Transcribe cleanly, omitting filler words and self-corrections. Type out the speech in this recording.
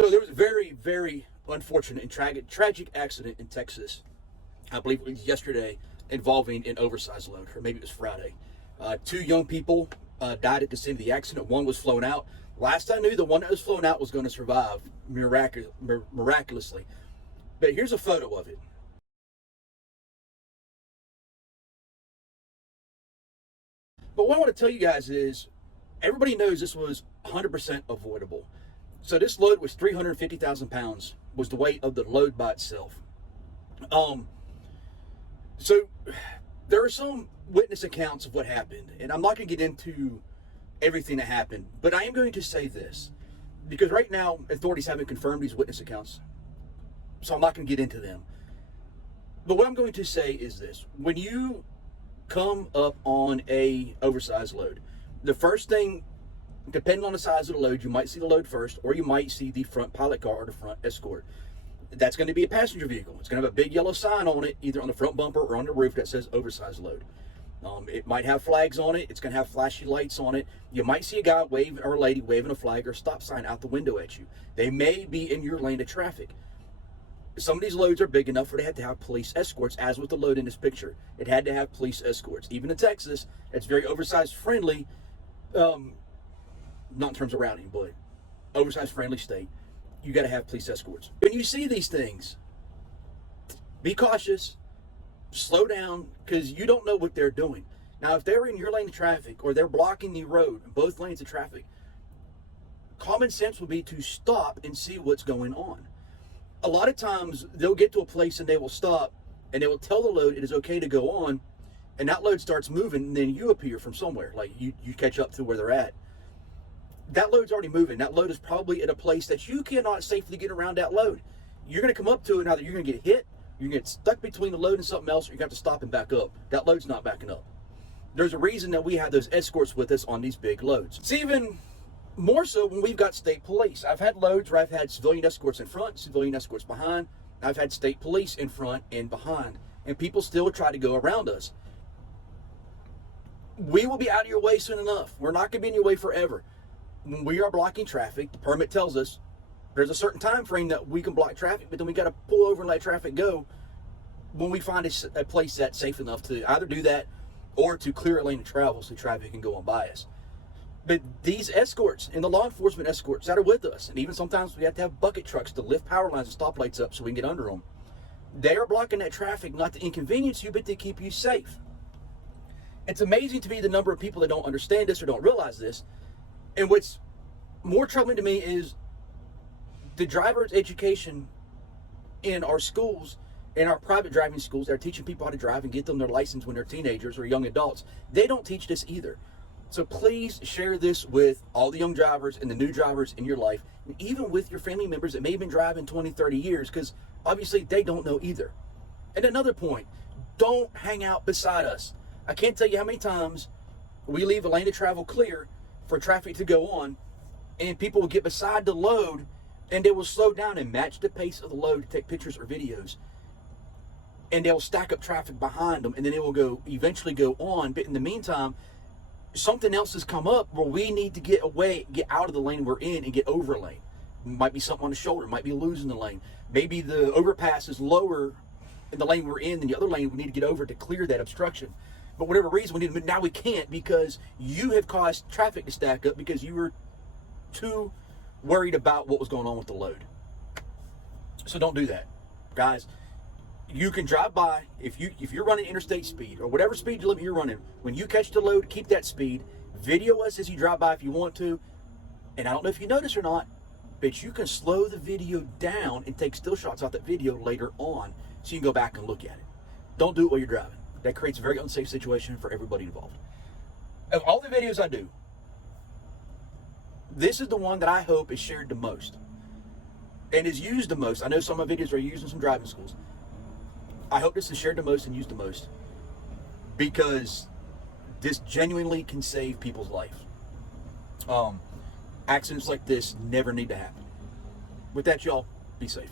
So there was a very, very unfortunate and tragic accident in Texas. I believe it was yesterday, involving an oversized load, or maybe it was Friday. Two young people died at the scene of the accident. One was flown out. Last I knew, the one that was flown out was going to survive miraculously. But here's a photo of it. But what I want to tell you guys is, everybody knows this was 100% avoidable. So this load was 350,000 pounds, was the weight of the load by itself. So there are some witness accounts of what happened, and I'm not going to get into everything that happened, but I am going to say this, because right now authorities haven't confirmed these witness accounts, so I'm not going to get into them. But what I'm going to say is this: when you come up on a oversized load, the first thing, depending on the size of the load, you might see the load first, or you might see the front pilot car or the front escort. That's going to be a passenger vehicle. It's going to have a big yellow sign on it, either on the front bumper or on the roof, that says oversized load. It might have flags on it. It's going to have flashy lights on it. You might see a guy waving, or a lady waving a flag or a stop sign out the window at you. They may be in your lane of traffic. Some of these loads are big enough where they had to have police escorts, as with the load in this picture. It had to have police escorts. Even in Texas, it's very oversized friendly, not in terms of routing, but oversized friendly state. You got to have police escorts. When you see these things, be cautious, slow down, because you don't know what they're doing. Now, if they're in your lane of traffic, or they're blocking the road, both lanes of traffic, common sense would be to stop and see what's going on. A lot of times, they'll get to a place and they will stop, and they will tell the load it is okay to go on, and that load starts moving, and then you appear from somewhere, like you catch up to where they're at. That load's already moving. That load is probably at a place that you cannot safely get around that load. You're going to come up to it, and either you're going to get hit, you're going to get stuck between the load and something else, or you're going to have to stop and back up. That load's not backing up. There's a reason that we have those escorts with us on these big loads. It's even more so when we've got state police. I've had loads where I've had civilian escorts in front, civilian escorts behind. I've had state police in front and behind, and people still try to go around us. We will be out of your way soon enough. We're not going to be in your way forever. When we are blocking traffic, the permit tells us there's a certain time frame that we can block traffic, but then we got to pull over and let traffic go when we find a place that's safe enough to either do that or to clear a lane of travel so traffic can go on by us. But these escorts and the law enforcement escorts that are with us, and even sometimes we have to have bucket trucks to lift power lines and stoplights up so we can get under them, they are blocking that traffic not to inconvenience you, but to keep you safe. It's amazing to me the number of people that don't understand this or don't realize this. And what's more troubling to me is the driver's education in our schools, in our private driving schools that are teaching people how to drive and get them their license when they're teenagers or young adults. They don't teach this either. So please share this with all the young drivers and the new drivers in your life, and even with your family members that may have been driving 20, 30 years, because obviously they don't know either. And another point, don't hang out beside us. I can't tell you how many times we leave a lane of travel clear for traffic to go on, and people will get beside the load and they will slow down and match the pace of the load to take pictures or videos, and they'll stack up traffic behind them, and then it will eventually go on. But in the meantime, something else has come up where we need to get away, get out of the lane we're in and get over a lane. It might be something on the shoulder, might be losing the lane, maybe the overpass is lower in the lane we're in than the other lane we need to get over to clear that obstruction. But whatever reason we need to, now we can't, because you have caused traffic to stack up because you were too worried about what was going on with the load. So don't do that, guys. You can drive by, if you're running interstate speed or whatever speed limit you're running, when you catch the load, keep that speed. Video us as you drive by if you want to. And I don't know if you notice or not, but you can slow the video down and take still shots off that video later on so you can go back and look at it. Don't do it while you're driving. That creates a very unsafe situation for everybody involved. Of all the videos I do, this is the one that I hope is shared the most and is used the most. I know some of my videos are used in some driving schools. I hope this is shared the most and used the most, because this genuinely can save people's life. Accidents like this never need to happen. With that, y'all, be safe.